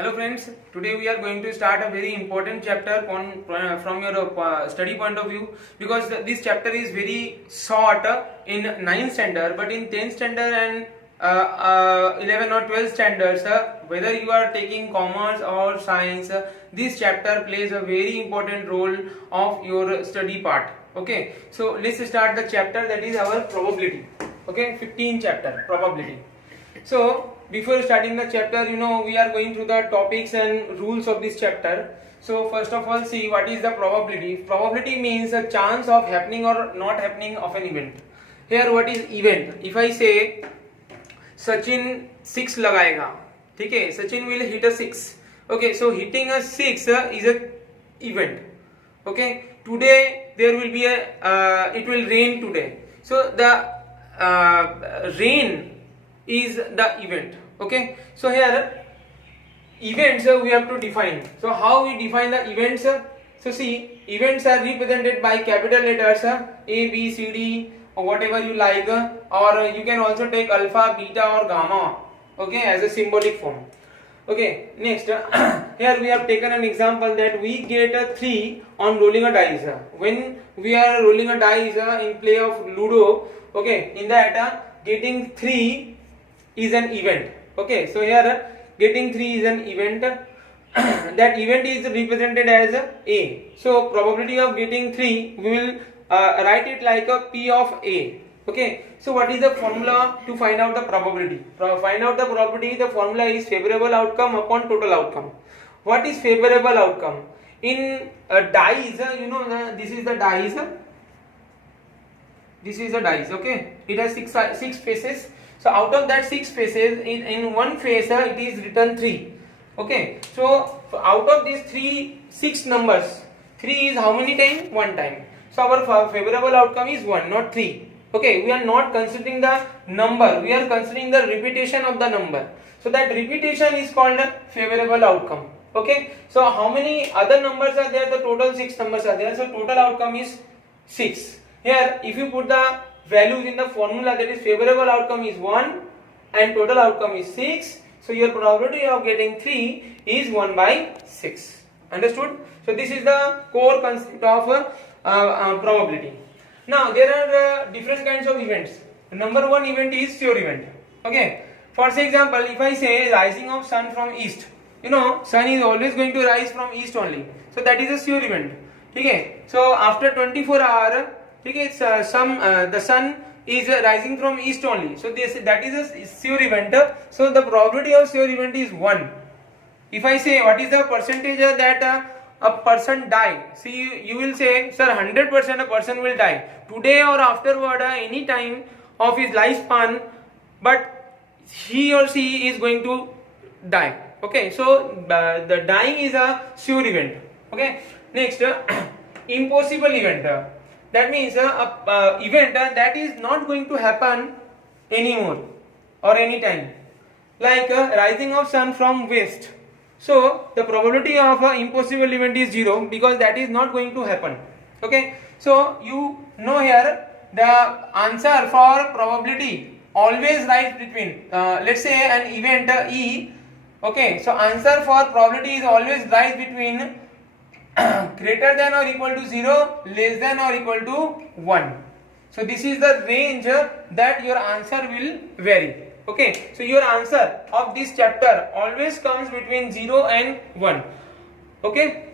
Hello friends, today we are going to start a very important chapter from your study point of view, because this chapter is very short in 9th standard, but in 10th standard and 11 or 12th standards, whether you are taking commerce or science, this chapter plays a very important role of your study part. Okay, so let's start the chapter, that is our probability. Okay, 15th chapter, probability. So before starting the chapter, we are going through the topics and rules of this chapter. So first of all, see what is the probability. Probability means a chance of happening or not happening of an event. Here what is event? If I say Sachin 6 लगाएगा, ठीक है, Sachin will hit a 6. Okay, so hitting a 6 is a event. Okay, today there will be it will rain today. So the rain is the event. Okay, so here events we have to define. So how we define the events? So see, events are represented by capital letters A, B, C, D, or whatever you like, or you can also take alpha, beta or gamma, okay, as a symbolic form. Okay, next here we have taken an example that we get a 3 on rolling a dice. When we are rolling a dice in play of Ludo, okay, in that getting 3 is an event. Okay, so here getting 3 is an event. That event is represented as A. So probability of getting 3, we will write it like a P of A. Okay, so what is the formula to find out the probability? Find out the probability, the formula is favorable outcome upon total outcome. What is favorable outcome? In dice, this is the dice. This is a dice, okay, it has 6 faces. So out of that 6 faces, in one face it is written 3. Okay, so out of these 6 numbers, 3 is how many times? 1 time. So our favorable outcome is 1, not 3. Okay, we are not considering the number, we are considering the repetition of the number. So that repetition is called a favorable outcome. Okay, so how many other numbers are there? The total 6 numbers are there. So total outcome is 6. Here if you put the values in the formula, that is favorable outcome is 1 and total outcome is 6. So your probability of getting 3 is 1 by 6. Understood? So this is the core concept of probability. Now there are different kinds of events. Number 1 event is sure event. Okay. For example, if I say rising of sun from east, sun is always going to rise from east only. So that is a sure event. Okay. So after 24 hours, okay, the sun is rising from east only. So that is a sure event. So the probability of sure event is 1. If I say what is the percentage that a person die, see, you will say, sir, 100% a person will die today or afterward, any time of his lifespan, but he or she is going to die. Okay, so the dying is a sure event. Okay, next impossible event. That means a event that is not going to happen anymore or any time, like rising of sun from west. So the probability of impossible event is 0, because that is not going to happen. Okay, so you know here the answer for probability always lies between let's say an event E. Okay, so answer for probability is always lies between greater than or equal to 0, less than or equal to 1. So this is the range that your answer will vary. Okay, so your answer of this chapter always comes between 0 and 1. Okay,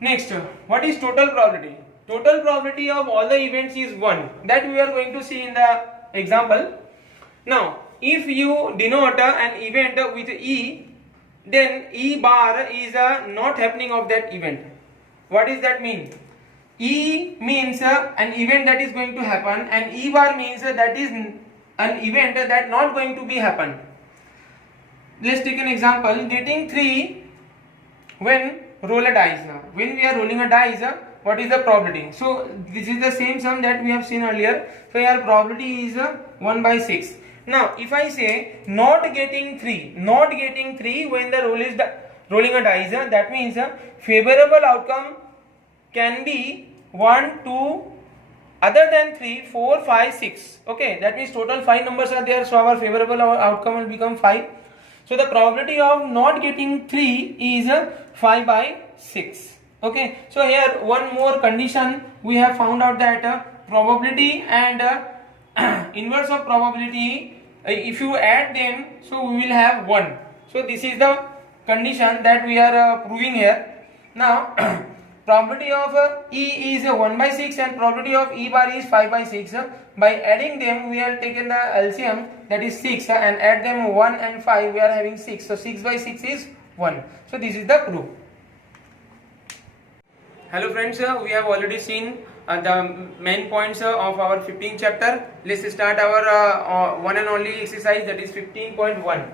next, what is total probability? Total probability of all the events is 1. That we are going to see in the example. Now if you denote an event with E, then E bar is a not happening of that event. What does that mean? E means an event that is going to happen, and E bar means that is an event that not going to be happen. Let's take an example. Getting 3 when roll a dice. When we are rolling a dice, what is the probability? So this is the same sum that we have seen earlier. So your probability is 1 by 6. Now if I say not getting 3 when the rolling a dice, that means favorable outcome can be 1, 2, other than 3, 4, 5, 6. Okay, that means total 5 numbers are there, so our favorable outcome will become 5. So the probability of not getting 3 is 5 by 6. Okay, so here one more condition we have found out that probability and inverse of probability, if you add them, so we will have 1. So this is the condition that we are proving here. Now probability of E is 1 by 6 and probability of E bar is 5 by 6. By adding them we have taken the LCM, that is 6, and add them 1 and 5, we are having 6. So 6 by 6 is 1. So this is the proof. Hello friends, we have already seen the main points of our 15th chapter. Let's start our one and only exercise, that is 15.1.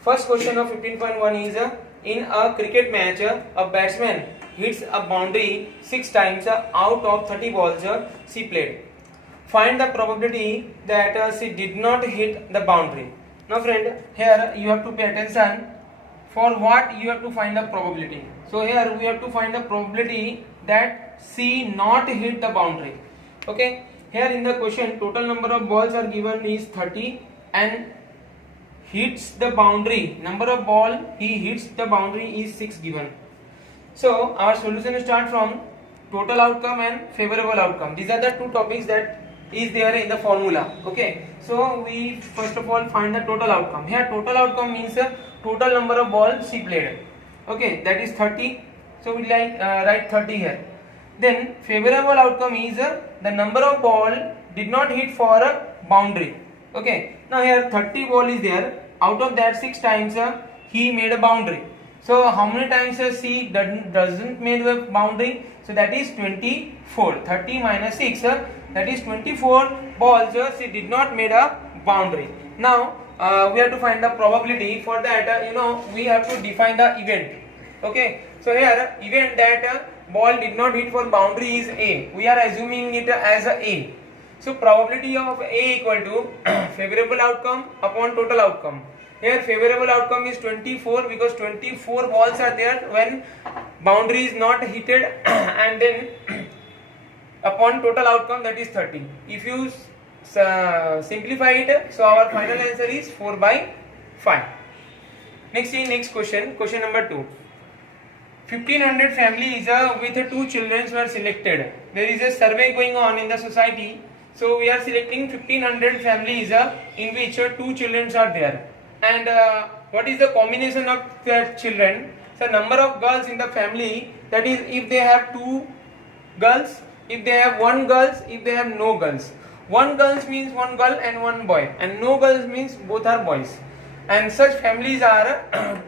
First question of 15.1 is in a cricket match, a batsman hits a boundary 6 times out of 30 balls she played. Find the probability that she did not hit the boundary. Now friend, here you have to pay attention. For what you have to find the probability. So here we have to find the probability that she not hit the boundary. Okay, here in the question total number of balls are given is 30 and hits the boundary, number of ball he hits the boundary is 6 given. So our solution start from total outcome and favorable outcome. These are the two topics that is there in the formula. Okay, so we first of all find the total outcome. Here total outcome means total number of balls she played. Okay, that is 30. So we write 30 here. Then favorable outcome is the number of ball did not hit for a boundary. Okay, now here 30 ball is there. Out of that 6 times he made a boundary. So how many times she doesn't made a boundary? So that is 24. 30 minus 6, that is 24 balls she did not made a boundary. Now we have to find the probability. For that we have to define the event. Okay, so here event that ball did not hit for boundary is A. We are assuming it as A. So probability of A equal to favorable outcome upon total outcome. Here favorable outcome is 24 because 24 balls are there when boundary is not hitted and then upon total outcome, that is 30. If you simplify it, so our final answer is 4 by 5. Next question, question number 2. 1500 families with 2 children were selected. There is a survey going on in the society. So we are selecting 1500 families in which 2 children are there. And what is the combination of their children? So number of girls in the family, that is if they have 2 girls, if they have 1 girl, if they have no girls. 1 girls means 1 girl and 1 boy, and no girls means both are boys. And such families are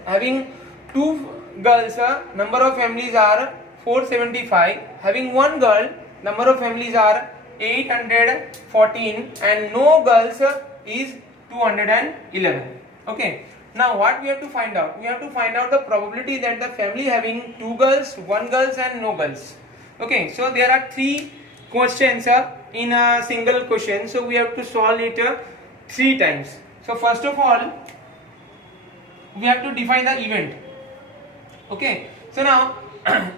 having 2 girls, number of families are 475. Having 1 girl, number of families are 814, and no girls is 211. Okay, now what we have to find out? We have to find out the probability that the family having 2 girls, 1 girl and no girls. Okay, so there are 3 questions in a single question, so we have to solve it 3 times. So first of all, we have to define the event. Okay, so now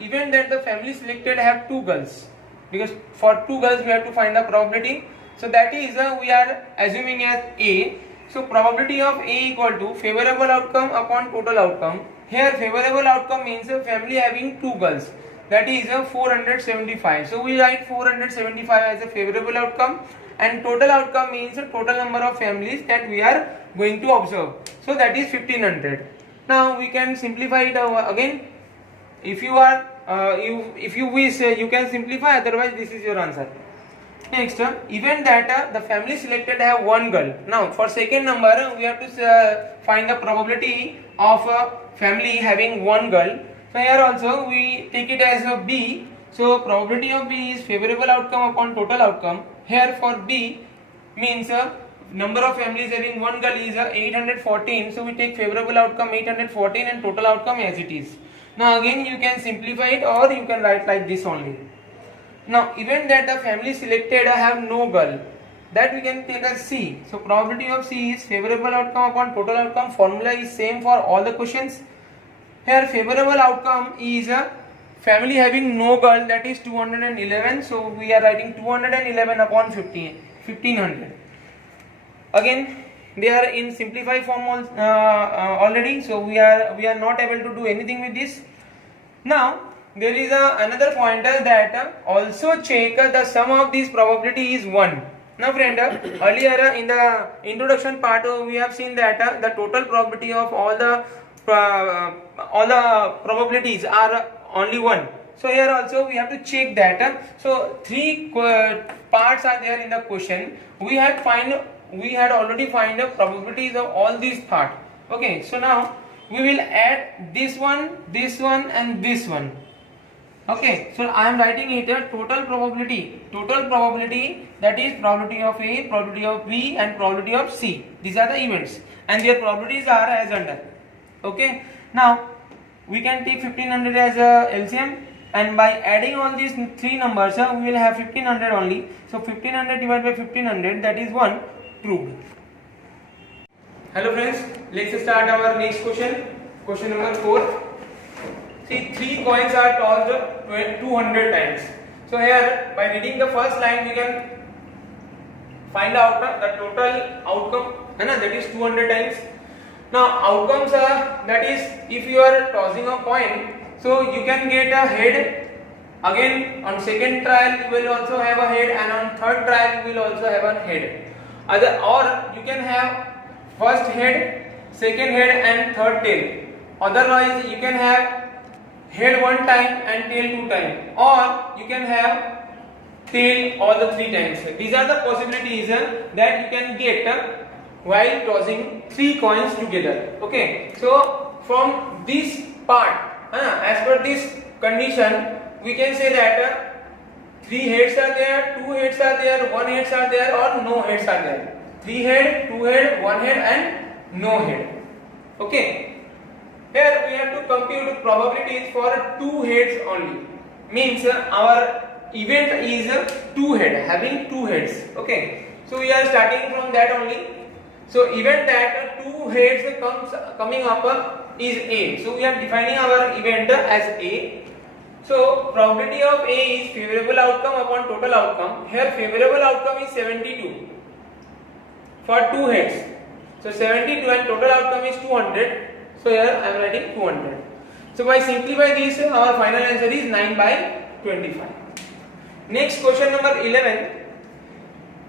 event that the family selected have 2 girls, because for 2 girls we have to find the probability. So that is we are assuming as A. So probability of A equal to favorable outcome upon total outcome. Here favorable outcome means a family having 2 girls, that is 475. So we write 475 as a favorable outcome, and total outcome means total number of families that we are going to observe. So that is 1500. Now we can simplify it again. If you are if you wish, you can simplify, otherwise this is your answer. Next, event that the family selected have 1 girl. Now for second number we have to find the probability of a family having 1 girl. So here also we take it as a B. So probability of B is favorable outcome upon total outcome. Here for B means number of families having 1 girl is 814. So we take favorable outcome 814 and total outcome as it is. Now again you can simplify it, or you can write like this only. Now event that the family selected have no girl, that we can take as C. So probability of C is favorable outcome upon total outcome. Formula is same for all the questions. Here favorable outcome is a family having no girl, that is 211. So we are writing 211 upon 1500. Again they are in simplified form already, so we are not able to do anything with this. Now there is another pointer that also check the sum of this probability is 1. Now friend, earlier in the introduction part we have seen that the total probability of all the probabilities are only 1. So here also we have to check that. So 3 parts are there in the question. We had already find the probabilities of all these parts. Okay, so now we will add this one and this one. Okay, so I am writing it a total probability that is probability of A, probability of B and probability of C. These are the events and their probabilities are as under. Okay, now we can take 1500 as a LCM, and by adding all these 3 numbers we will have 1500 only. So 1500 divided by 1500, that is 1, proved. Hello friends, let's start our next question. Question number 4. See, 3 coins are tossed 200 times. So here by reading the first line we can find out the total outcome, that is 200 times. Now outcomes are, that is, if you are tossing a coin, so you can get a head. Again on second trial you will also have a head, and on third trial you will also have a head. Or you can have first head, second head and third tail. Otherwise you can have head 1 time and tail 2 times, or you can have tail all the 3 times. These are the possibilities that you can get while tossing 3 coins together. Okay, so from this part, as per this condition, we can say that 3 heads are there, 2 heads are there, 1 heads are there, or no heads are there. 3 head, 2 head, 1 head and no head. Okay. Here we have to compute probabilities for 2 heads only. Means our event is 2 head, having 2 heads. Okay. So we are starting from that only. So event that 2 heads coming up is A. So we are defining our event as A. So probability of A is favorable outcome upon total outcome. Here favorable outcome is 72 for 2 heads. So 72 and total outcome is 200. So here I am writing 200. So by simplify this, our final answer is 9 by 25. Next, question number 11.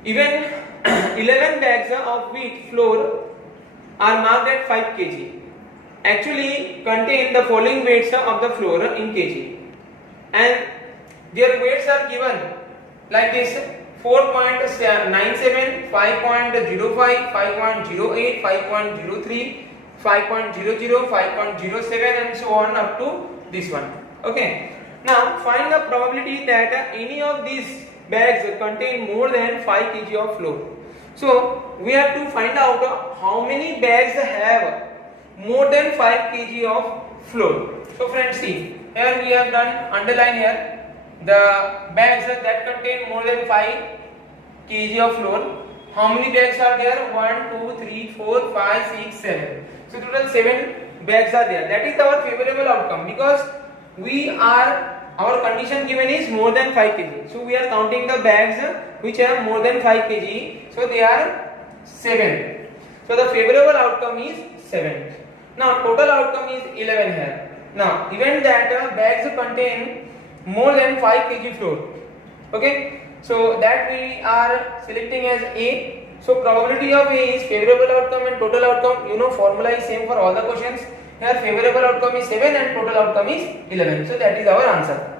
Even 11 bags of wheat flour are marked at 5 kg. Actually contain the following weights of the flour in kg, and their weights are given like this: 4.97, 5.05, 5.08, 5.03, 5.00, 5.07 and so on up to this one. Okay. Now find the probability that any of these bags contain more than 5 kg of flour. So we have to find out how many bags have more than 5 kg of flour. So friends, see, here we have done underline here the bags that contain more than 5 kg of flour. How many bags are there? 1, 2, 3, 4, 5, 6, 7. So total 7 bags are there. That is our favorable outcome, because our condition given is more than 5 kg. So we are counting the bags which have more than 5 kg. So they are 7. So the favorable outcome is 7. Now total outcome is 11 here. Now even that bags contain more than 5 kg flour. Okay. So that we are selecting as A. So probability of A is favorable outcome and total outcome. You know, formula is same for all the questions. Here favorable outcome is 7 and total outcome is 11. So that is our answer.